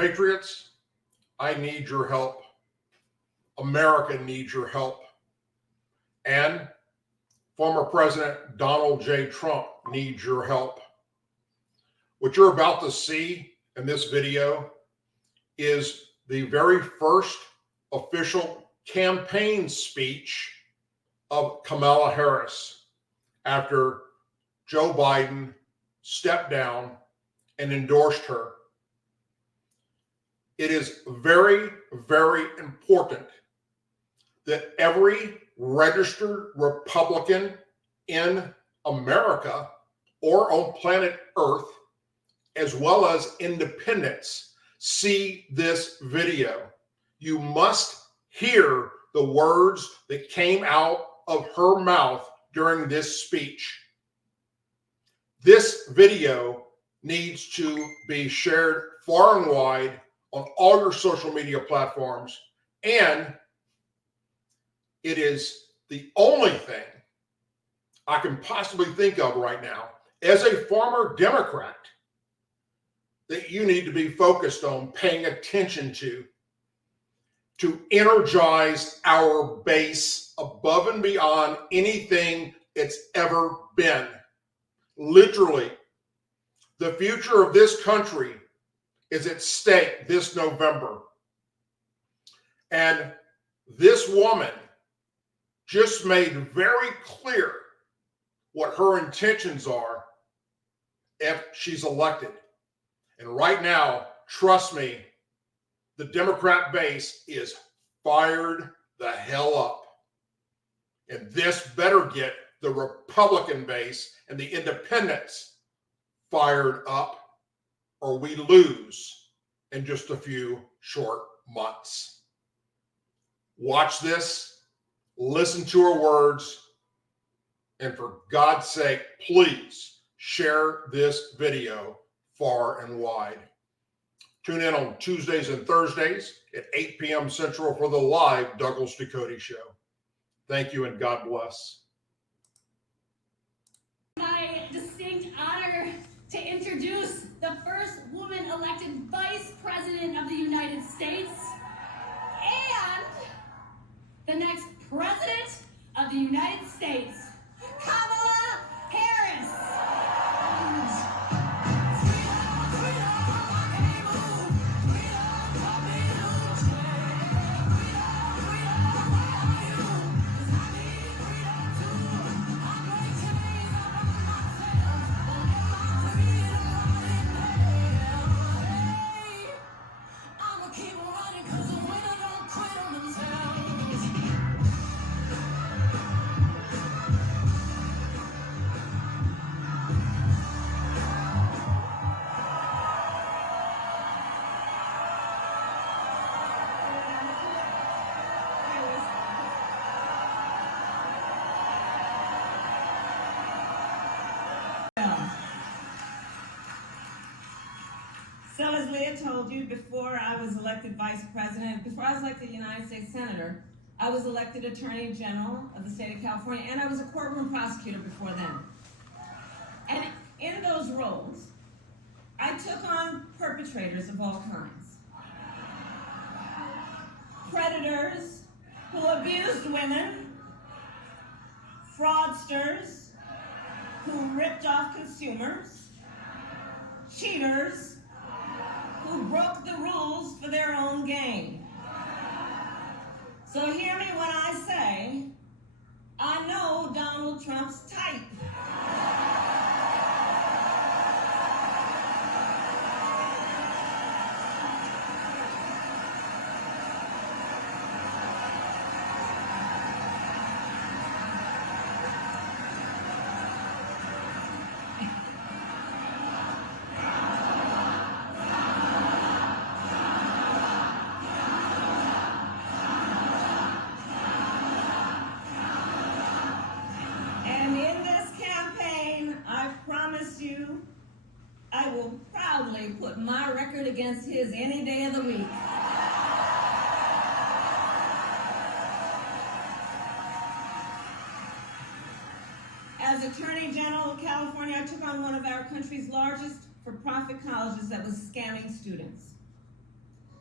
Patriots, I need your help. America needs your help. And former President Donald J. Trump needs your help. What you're about to see in this video is the very first official campaign speech of Kamala Harris after Joe Biden stepped down and endorsed her. It is very, very important that every registered Republican in America or on planet Earth, as well as independents, see this video. You must hear the words that came out of her mouth during this speech. This video needs to be shared far and wide on all your social media platforms, and it is the only thing I can possibly think of right now as a former Democrat that you need to be focused on paying attention to energize our base above and beyond anything it's ever been. Literally, the future of this country is at stake this November. And this woman just made very clear what her intentions are if she's elected. And right now, trust me, the Democrat base is fired the hell up. And this better get the Republican base and the independents fired up, or we lose in just a few short months. Watch this, listen to her words, and for God's sake, please share this video far and wide. Tune in on Tuesdays and Thursdays at 8 p.m. Central for the live Douglas Ducote Show. Thank you and God bless. My distinct honor to introduce the first woman elected Vice President of the United States and the next President of the United States, Kamala Harris. So as Leah told you, before I was elected Vice President, before I was elected United States Senator, I was elected Attorney General of the state of California, and I was a courtroom prosecutor before then. And in those roles, I took on perpetrators of all kinds. Predators who abused women, fraudsters who ripped off consumers, cheaters who broke the rules for their own gain. So hear me when I say, I know Donald Trump's type. I will proudly put my record against his any day of the week. As Attorney General of California, I took on one of our country's largest for-profit colleges that was scamming students.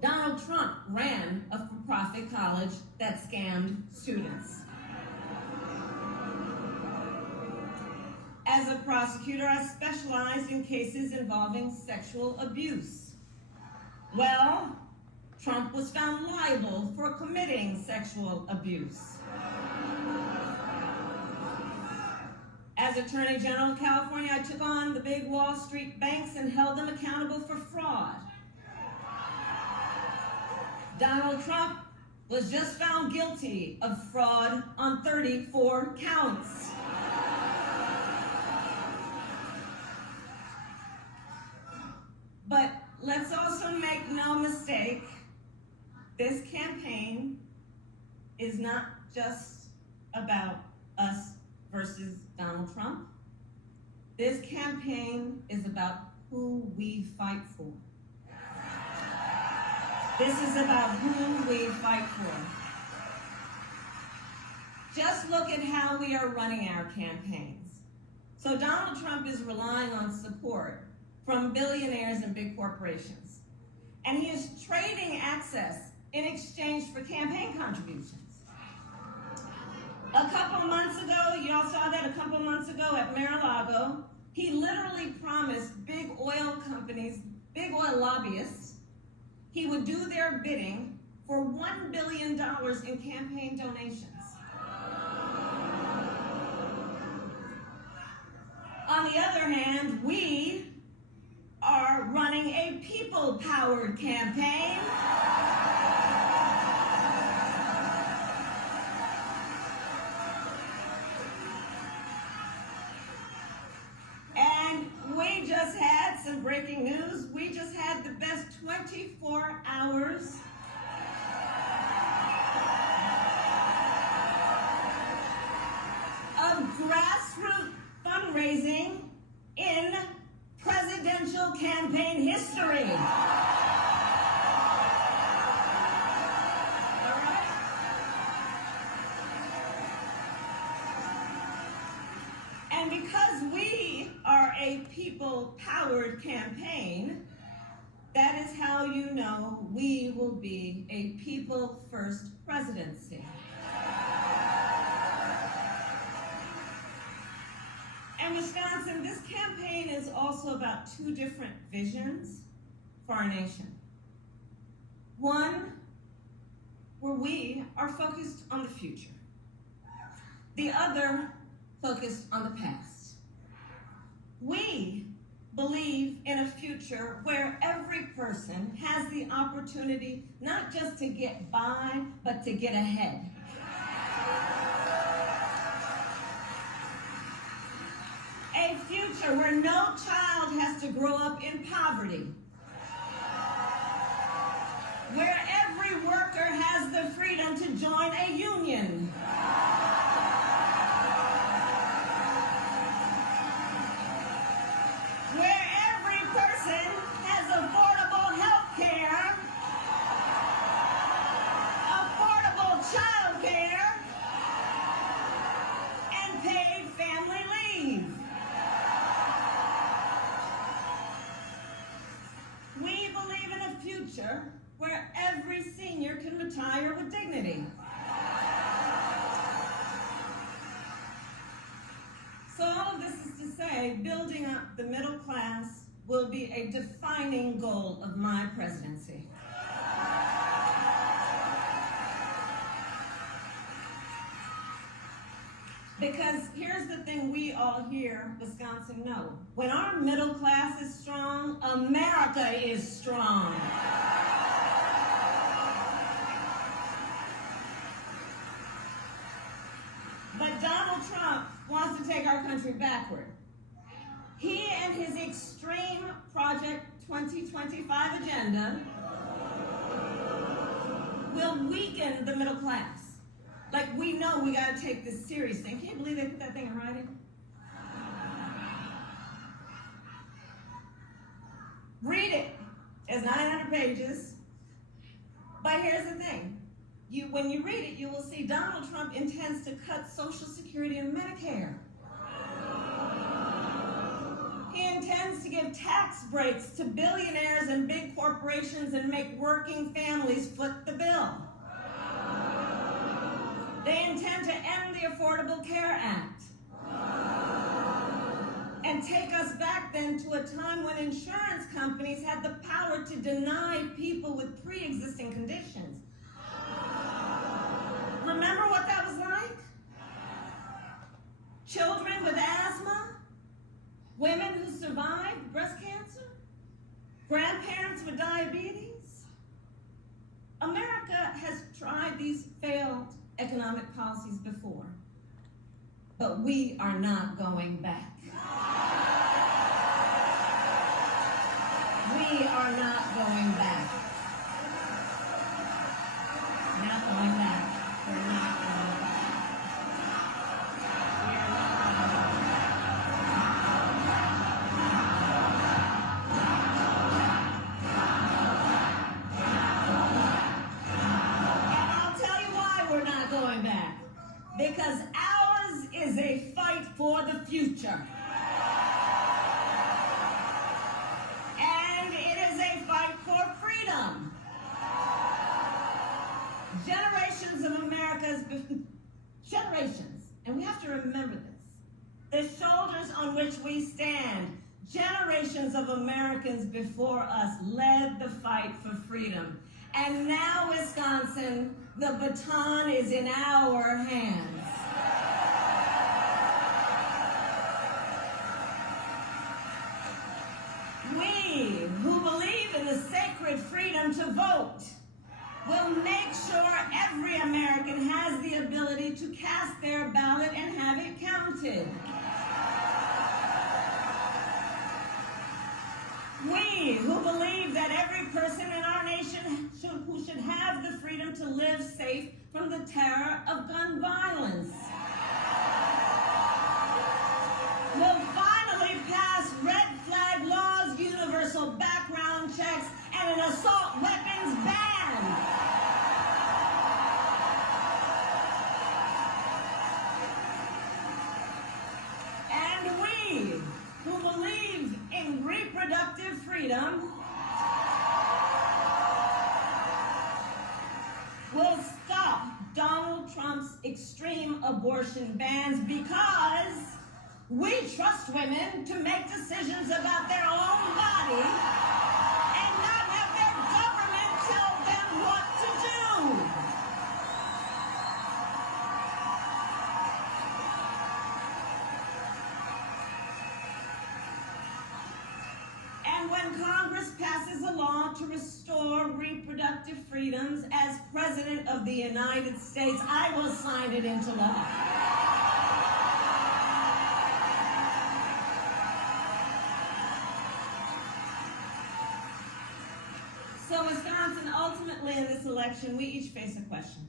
Donald Trump ran a for-profit college that scammed students. As a prosecutor, I specialize in cases involving sexual abuse. Well, Trump was found liable for committing sexual abuse. As Attorney General of California, I took on the big Wall Street banks and held them accountable for fraud. Donald Trump was just found guilty of fraud on 34 counts. But let's also make no mistake, this campaign is not just about us versus Donald Trump. This campaign is about who we fight for. This is about who we fight for. Just look at how we are running our campaigns. So Donald Trump is relying on support from billionaires and big corporations. And he is trading access in exchange for campaign contributions. A couple months ago, y'all saw that a couple months ago at Mar-a-Lago, he literally promised big oil companies, big oil lobbyists, he would do their bidding for $1 billion in campaign donations. On the other hand, we are running a people-powered campaign. And we just had some breaking news. We just had the best 24 hours of grassroots fundraising in presidential campaign history. All right? And because we are a people-powered campaign, that is how you know we will be a people-first presidency. And Wisconsin, this campaign is also about two different visions for our nation. One, where we are focused on the future. The other, focused on the past. We believe in a future where every person has the opportunity not just to get by, but to get ahead. A future where no child has to grow up in poverty. Where every worker has the freedom to join a union. Where every person has affordable health care, affordable child care, and paid family leave. We believe in a future where every senior can retire with dignity. So all of this is to say, building up the middle class will be a defining goal of my presidency. Because here's the thing we all here, Wisconsin, know. When our middle class is strong, America is strong. But Donald Trump wants to take our country backward. He and his extreme Project 2025 agenda will weaken the middle class. Like, we know we gotta take this seriously. Can you believe they put that thing in writing? Read it. It's 900 pages. But here's the thing. When you read it, you will see Donald Trump intends to cut Social Security and Medicare. He intends to give tax breaks to billionaires and big corporations and make working families foot the bill. They intend to end the Affordable Care Act and take us back then to a time when insurance companies had the power to deny people with pre-existing conditions. Remember what that was like? Children with asthma, women who survived breast cancer, grandparents with diabetes. America has tried these failed economic policies before, but we are not going back. We are not going back. Not going back. We're not going back. We are not going back. And I'll tell you why we're not going back. Because ours is a fight for the future. Generations, and we have to remember this, the shoulders on which we stand, generations of Americans before us led the fight for freedom. And now, Wisconsin, the baton is in our hands. We, who believe in the sacred freedom to vote, will make sure every American has the ability to cast their ballot and have it counted. We, who believe that every person in our nation who should have the freedom to live safe from the terror of gun violence, will finally pass red flag laws, universal background checks, and an assault weapons ban. Who believe in reproductive freedom will stop Donald Trump's extreme abortion bans because we trust women to make decisions about their own body and not have their government tell them what to do. And when Congress passes a law to restore reproductive freedoms, as President of the United States, I will sign it into law. So, Wisconsin, ultimately in this election, we each face a question.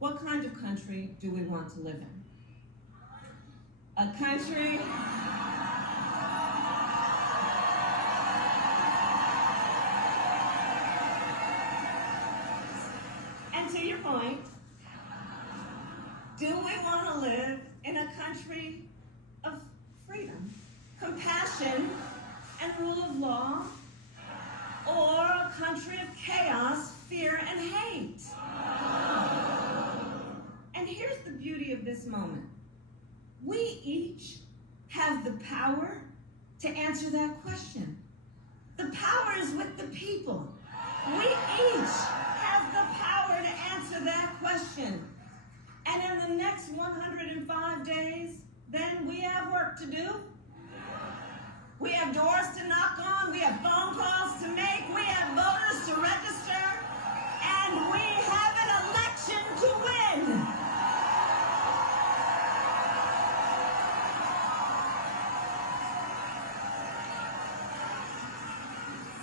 What kind of country do we want to live in? A country to your point, do we want to live in a country of freedom, compassion, and rule of law, or a country of chaos, fear, and hate? And here's the beauty of this moment. We each have the power to answer that question. The power is with the people. We each have the power to answer that question. And in the next 105 days, then we have work to do. We have doors to knock on, we have phone calls to make, we have voters to register, and we have an election to win.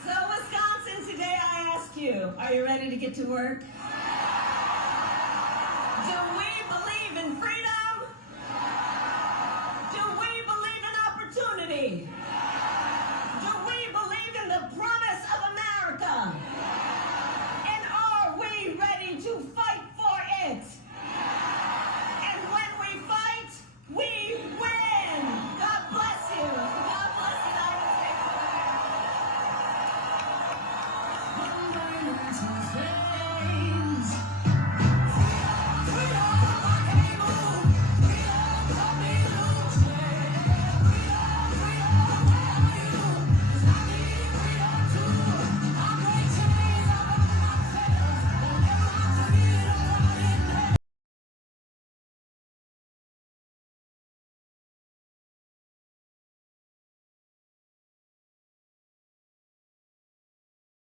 So Wisconsin, today I ask you, are you ready to get to work?